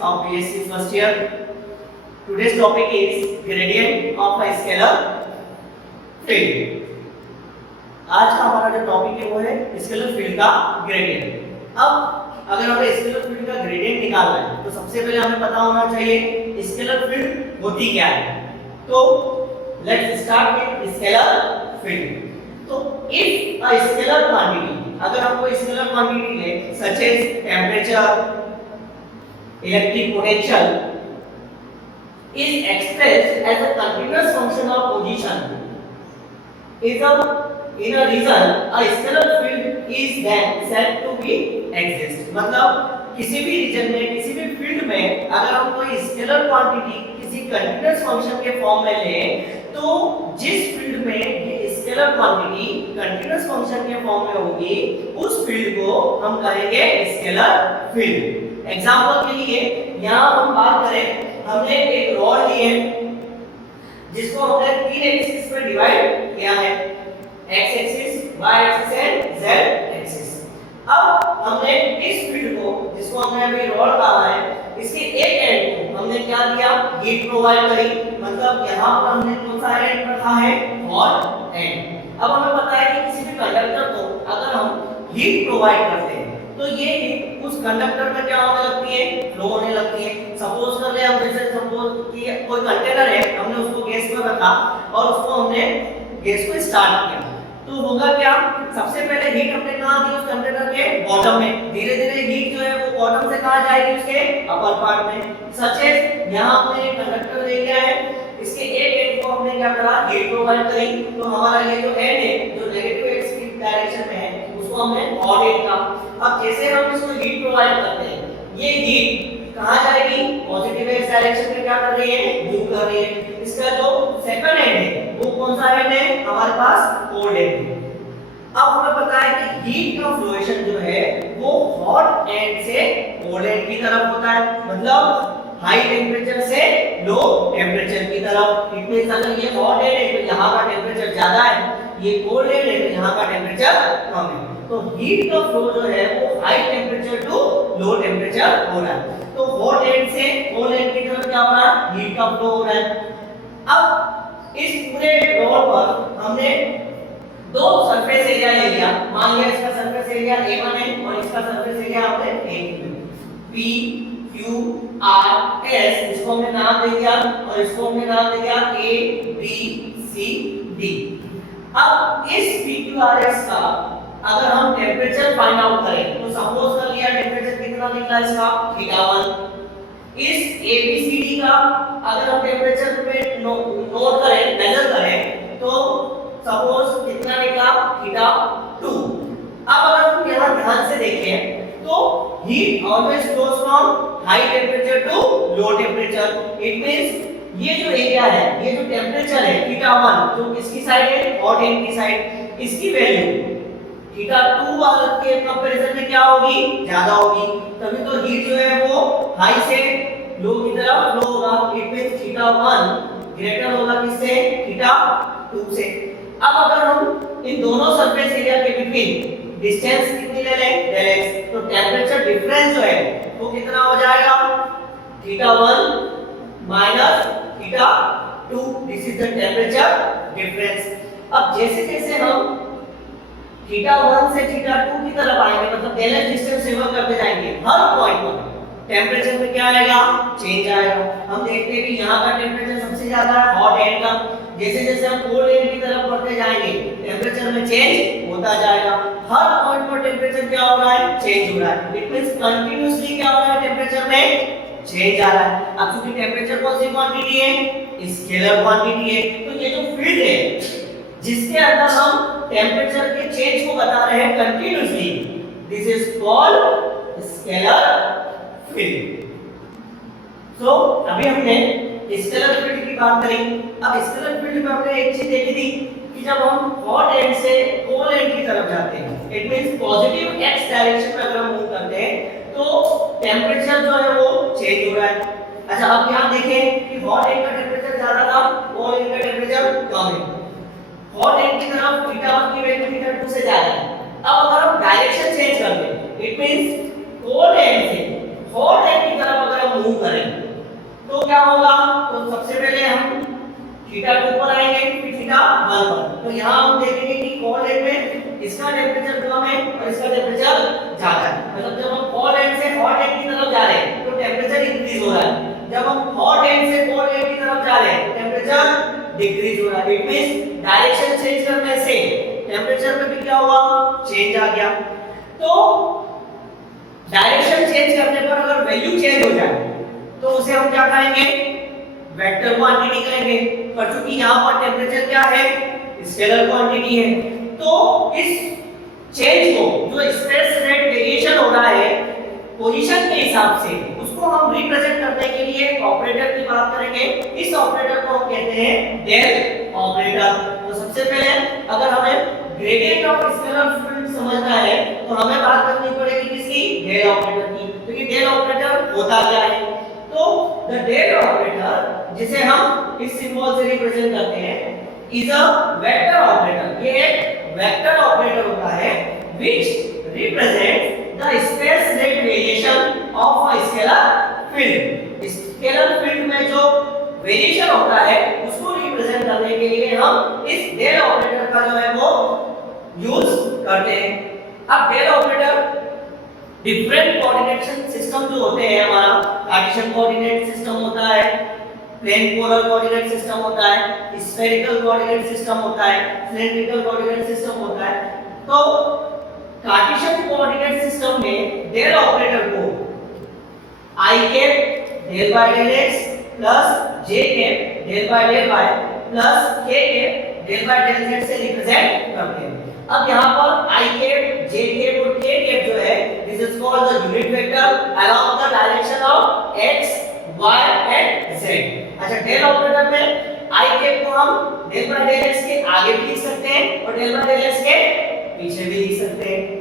of BSc first year. Today's topic is gradient of a scalar field. आज का हमारा जो टॉपिक है वो है स्केलर फील्ड का ग्रेडियंट। अब अगर हमें स्केलर फील्ड का ग्रेडियंट निकालना है तो सबसे पहले हमें पता होना चाहिए स्केलर फील्ड होती क्या है। तो let's start with scalar field. तो इफ अ स्केलर क्वांटिटी, अगर हम कोई स्केलर क्वांटिटी लें such as temperature, electric potential is expressed as a continuous function of position in a region, a scalar field is then said to be exist। मतलब किसी भी reason में, किसी भी फील्ड में अगर हम कोई स्केलर क्वांटिटी किसी कंटीन्यूअस फंक्शन के फॉर्म में लें तो जिस फील्ड में ये स्केलर क्वांटिटी कंटीन्यूअस फंक्शन के फॉर्म में होगी उस फील्ड को हम कहेंगे स्केलर फील्ड। एग्जांपल के लिए यहां हम बात करें, हमने एक रॉड ली है जिसको हमने तीन एक्सिस पे डिवाइड किया है, x axis, y axis and z axis. अब हमने इस फील्ड को जिसको हमने अभी रॉड कहा है इसके एक एंड को हमने क्या दिया, हीट प्रोवाइड करी। मतलब यहां पर हमने कौन सा एंड रखा है, हॉट एंड। अब हमें पता है कि किसी भी कंडक्टर को अगर हम हीट प्रोवाइड करते हैं तो ये उस कंडक्टर में क्या होने लगती है, फ्लो होने लगती है। सपोज कर ले हम, जैसे सपोज कि कोई कंटेनर है, हमने उसको गैस पर रखा और उसको हमने गैस को स्टार्ट किया तो होगा क्या, सबसे पहले हीट हमने कहां दी, उस कंटेनर के बॉटम में। धीरे धीरे हीट जो है वो बॉटम से कहां जाएगी, उसके अपर पार्ट में। सच है यहां हमने एक कंडक्टर ले लिया है, इसके एक एंड को हमने क्या करा, हीट प्रोवाइड करी। तो हमारा ये जो एंड है जो नेगेटिव एक्स की डायरेक्शन में है उसको हमने हॉट एंड कहा। अब जैसे हम इसको हीट प्रोवाइड करते हैं, ये हीट कहां जाएगी, पॉजिटिव एक्स डायरेक्शन में क्या कर रही है, मूव कर रही है। इसका जो सेकंड एंड है वो कौन सा एंड है, हमारे पास कोल्ड एंड है। अब हमें पता है कि हीट का फ्लोएशन जो है वो हॉट एंड से कोल्ड एंड की तरफ होता है, मतलब हाई टेम्परेचर से लो टेम्परेचर की तरफ। इट मींस अगर ये हॉट एंड है तो यहां का टेम्परेचर ज्यादा है, ये कोल्ड एंड है तो यहां का टेम्परेचर कम है। तो हीट का फ्लो जो है वो high temperature to low temperature हो रहा है। तो हॉट एंड से कोल्ड एंड की तरफ क्या हो रहा है, हीट का फ्लो हो रहा है। अब इस पूरे रॉड पर हमने दो सरफेस एरिया ले लिया। मान लिया इसका सरफेस एरिया A1 है और इसका सरफेस एरिया हमने A2 है। P Q R S इसको हमने नाम दे दिया और इसको हमने नाम दे दिया A B C D। अब इस P Q R S का अगर हम टेम्परेचर फाइंड आउट करें तो सपोज कर लिया टेम्परेचर कितना निकला इसका, θ1। इस ABCD का अगर हम टेम्परेचर पे नोट करें, मेजर करें तो सपोज कितना निकला, θ2। अब अगर हम यहां ध्यान से देखें तो heat always flows from high temperature to low temperature. It means ये जो एरिया है, ये जो टेम्परेचर है θ1 जो किसकी साइड है, हॉट एंड की साइड, इसकी वैल्यू θ2 वाले के कंपैरिजन में क्या होगी, ज्यादा होगी। तभी तो हीट जो है वो हाई से लो की तरफ फ्लो होगा। इट मींस θ1 ग्रेटर होगा किससे, θ2 से। अब अगर हम इन दोनों सरफेस एरिया के बिटवीन डिस्टेंस कितनी ले लें, डेल x, तो टेम्परेचर डिफरेंस जो है वो कितना हो जाएगा, θ1 minus θ2। This is the temperature difference. अब जैसे जैसे हम θ1 से θ2 की तरफ आएंगे, मतलब डेल x डिस्टेंस सेवर करते जाएंगे, हर पॉइंट पर टेम्परेचर में क्या आएगा, चेंज आएगा। हम देखते हैं कि यहाँ का टेम्परेचर सबसे ज्यादा है हॉट एंड का। जैसे जैसे हम कोल्ड एंड की तरफ बढ़ते जाएंगे टेम्परेचर में चेंज होता जाएगा। हर पॉइंट पर टेम्परेचर क्या हो रहा है, चेंज हो रहा है। इट मींस कंटीन्यूअसली क्या हो रहा है, टेम्परेचर में चेंज आ रहा है। अब चूंकि टेम्परेचर कौन सी क्वांटिटी है, स्केलर क्वांटिटी है, तो ये जो फील्ड है जिसके अंदर हम टेम्परेचर के चेंज को बता रहे हैं continuously, this is called scalar field. So अभी हमने स्केलर फील्ड की बात करी। अब स्केलर फील्ड में हमने एक चीज देखी थी कि जब हम हॉट एंड से कोल्ड एंड की तरफ जाते हैं, it means positive x direction में अगर हम मूव करते हैं तो टेम्परेचर जो है वो चेंज हो रहा है। अच्छा अब यहां देखें कि हॉट एंड का टेम्परेचर ज्यादा था, कोल्ड एंड का टेम्परेचर कम है। हॉट एंड की तरफ θ1 की वैल्यू θ2 से ज्यादा है। अब अगर हम डायरेक्शन चेंज कर दें, इट मींस कोल्ड एंड से हॉट एंड की तरफ अगर हम मूव करें तो क्या होगा, तो सबसे पहले हम थीटा 2 पर आएंगे, फिर थीटा 1 पर। तो यहाँ हम देखेंगे कि कोऑर्डिनेट में इसका टेम्परेचर कम है और इसका टेम्परेचर ज्यादा है। मतलब जब हम कोल्ड एंड से हॉट एंड की तरफ जा रहे हैं तो टेम्परेचर इंक्रीज हो रहा है, जब हम हॉट एंड से कोल्ड एंड की तरफ जा रहे हैं तो टेम्परेचर डिक्रीज हो रहा है। इट मींस डायरेक्शन चेंज करने से टेम्परेचर में भी क्या हुआ, चेंज आ गया। तो डायरेक्शन चेंज करने पर अगर वैल्यू चेंज हो जाए तो उसे हम क्या कहेंगे, वेक्टर क्वांटिटी कहेंगे। पर चूंकि यहाँ पर टेम्परेचर क्या है, स्केलर क्वांटिटी है, तो इस चेंज को जो स्पेस रेट वेरिएशन हो रहा है पोजीशन के हिसाब से, उसको हम रिप्रेजेंट करने के लिए एक ऑपरेटर की बात करेंगे। इस ऑपरेटर को हम कहते हैं डेल ऑपरेटर। तो सबसे पहले अगर हमें ग्रेडियंट ऑफ स्केलर फील्ड समझना है तो हमें बात करनी पड़ेगी किसकी, डेल ऑपरेटर की। तो ये डेल ऑपरेटर होता क्या है, तो द डेल ऑपरेटर जिसे हम इस सिंबल से रिप्रेजेंट करते हैं इज अ वेक्टर ऑपरेटर। ये एक वेक्टर ऑपरेटर होता है which represents the space rate variation of a scalar field. Scalar field में जो वेरिएशन होता है उसको रिप्रेजेंट करने के लिए हम इस डेल ऑपरेटर का जो है वो यूज करते हैं। अब del operator different coordination system जो होते हैं, हमारा कार्टेशियन कोऑर्डिनेट सिस्टम होता है, प्लेन पोलर कोऑर्डिनेट सिस्टम होता है, स्फेरिकल कोऑर्डिनेट सिस्टम होता है, सिलेंड्रिकल कोऑर्डिनेट सिस्टम होता है। तो कार्टेशियन कोऑर्डिनेट सिस्टम में डेल ऑपरेटर को i cap del by del x plus j cap del by del y plus k cap del by del z से represent करते हैं। अब यहाँ पर i कैप, j कैप और k कैप जो है this is called the unit vector along the direction of x y and z। अच्छा, डेल ऑपरेटर में i कैप को हम डेल बाय डेल x के आगे भी लिख सकते हैं और डेल बाय डेल x के पीछे भी लिख सकते हैं।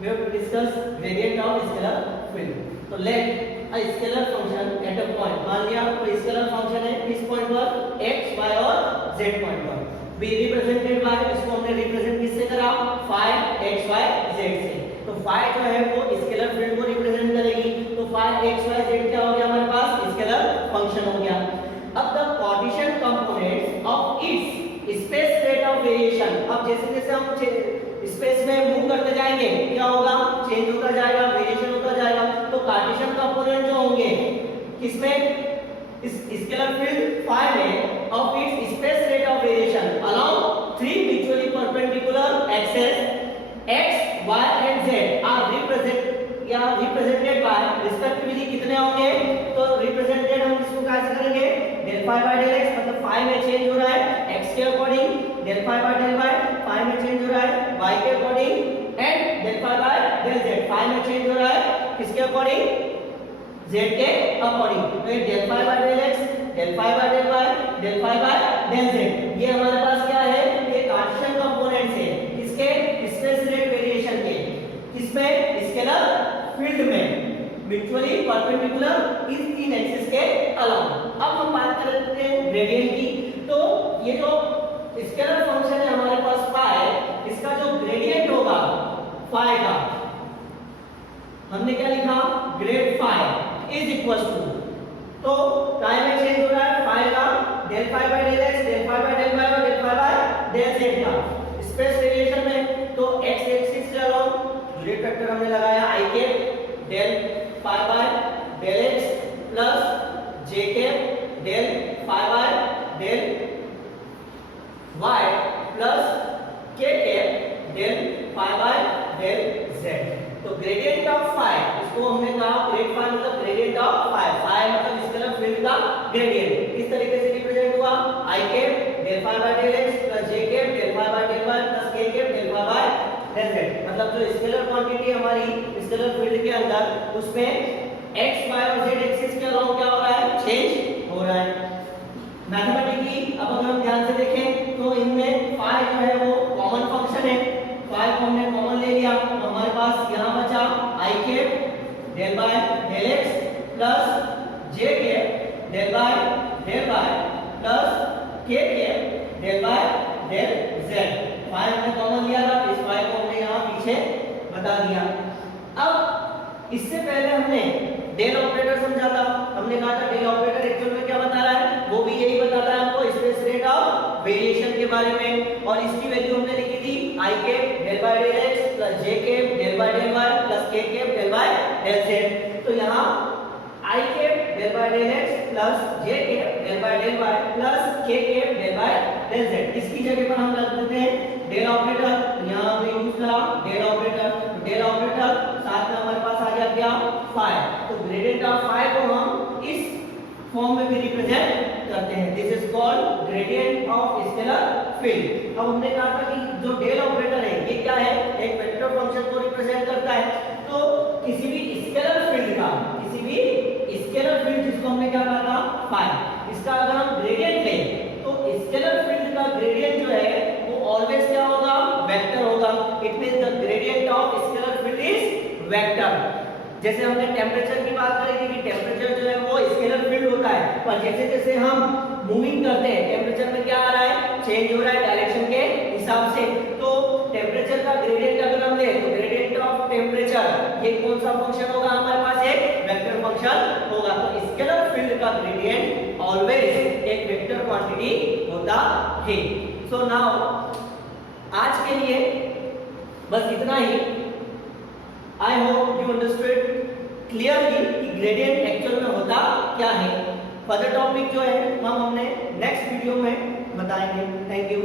We have to discuss gradient of scalar field. तो let a scalar function at a point, मान लिया कोई scalar function है इस पॉइंट पर x y और z पॉइंट पर, be represented by, इसको हमने रिप्रेजेंट किससे करा, phi x y z से। तो phi जो है वो स्केलर फील्ड को रिप्रेजेंट करेगी, तो phi x y z क्या हो गया हमारे पास, स्केलर फंक्शन हो गया। अब the Cartesian components of its space rate of variation, अब जैसे जैसे हम स्पेस में मूव करते जाएंगे क्या होगा, चेंज होता जाएगा, वेरिएशन होता जाएगा। तो कार्टेशियन कंपोनेंट जो होंगे किसमें, इस स्केलर फील्ड phi में of its space rate of variation along three mutually perpendicular axes x y and z are represented by respectively कितने होंगे, तो रिप्रेजेंटेड हम इसको कैसे करेंगे, del phi by del x, मतलब phi में चेंज हो रहा है x के according, del phi by del y phi में चेंज हो रहा है y के according, and del phi by del z phi में चेंज हो रहा है किसके अकॉर्डिंग, z के अकॉर्डिंग। तो ये del phi by del x, del phi by del y, del phi by del z, ये हमारे पास क्या है, ये कार्टेशियन कंपोनेंट्स है किसके, स्पेस रेट वेरिएशन के, किसमें, स्केलर फील्ड में म्यूचुअली परपेंडिकुलर इस तीन एक्सिस के अलावा। अब हम बात करते हैं ग्रेडियंट की। तो ये जो स्केलर फंक्शन है हमारे पास phi, इसका जो ग्रेडियंट होगा phi का, हमने क्या लिखा, grad phi is equal to, तो टाइम में चेंज हो रहा है phi का del phi by del x, del phi by del y और del phi by del z का स्पेस वेरिएशन में, तो x एक्सिस से अलोंग यूनिट वेक्टर हमने लगाया i cap del phi by del x plus j cap del phi by del y plus k cap del phi by del z। तो gradient of phi, इसको हमने कहा grade phi मतलब gradient of phi, phi मतलब scalar field का gradient. इस तरीके से रिप्रेजेंट हुआ i cap del phi by del x plus j cap del phi by del y plus k cap del phi by del z। मतलब जो scalar quantity हमारी scalar field के अंदर, उसमें x y और z एक्सिस के अलावा क्या हो रहा है, चेंज हो रहा है। मैथमेटिकली अब अगर हम ध्यान से देखें तो इनमें phi जो है वो कॉमन फंक्शन है, phi को हमने कॉमन ले लिया तो हमारे पास यहाँ बचा i cap del by del x plus j cap del by del y plus k cap del by del z। phi हमने कॉमन लिया था, इस phi को हमने यहाँ पीछे बता दिया। अब इससे पहले हमने डेल ऑपरेटर बारे में, और इसकी वैल्यू हमने लिखी थी i cap del by del x plus j cap del by del y plus k cap del by del z। तो यहाँ i cap del by del x plus j cap del by del y plus k cap del by del z। इसकी जगह पर हम रख देते हैं del operator. यहाँ हमने यूज करा डेल ऑपरेटर, डेल ऑपरेटर साथ में हमारे पास आ गया क्या फाई। तो ग्रेडियंट ऑफ फाई को हम इस फॉर्म में भी रिप्रेजेंट करते हैं। This is called gradient of scalar field. अब हमने कहा था कि जो डेल ऑपरेटर है ये क्या है, एक वेक्टर फंक्शन को रिप्रेजेंट करता है। तो किसी भी स्केलर फील्ड का, किसी भी स्केलर फील्ड जिसको हमने क्या कहा था फाई, इसका अगर हम ग्रेडियंट लें तो स्केलर फील्ड का ग्रेडियंट जो है वो ऑलवेज क्या होगा, वेक्टर होगा। It means the gradient of scalar field is vector. जैसे हमने टेम्परेचर की बात करी थी कि टेम्परेचर जो है वो स्केलर फील्ड होता है, पर जैसे जैसे हम मूविंग करते हैं टेम्परेचर में क्या आ रहा है, चेंज हो रहा है डायरेक्शन के हिसाब से। तो टेम्परेचर का ग्रेडियंट अगर हम लें तो ग्रेडियंट ऑफ टेम्परेचर ये कौन सा फंक्शन होगा हमारे पास, एक वेक्टर फंक्शन होगा। तो स्केलर फील्ड का ग्रेडियंट ऑलवेज एक वेक्टर क्वांटिटी होता है। सो नाउ आज के लिए बस इतना ही। I hope you understood clearly कि ग्रेडियंट एक्चुअल में होता क्या है। फर्दर टॉपिक जो है हम हमने नेक्स्ट वीडियो में बताएंगे। Thank you.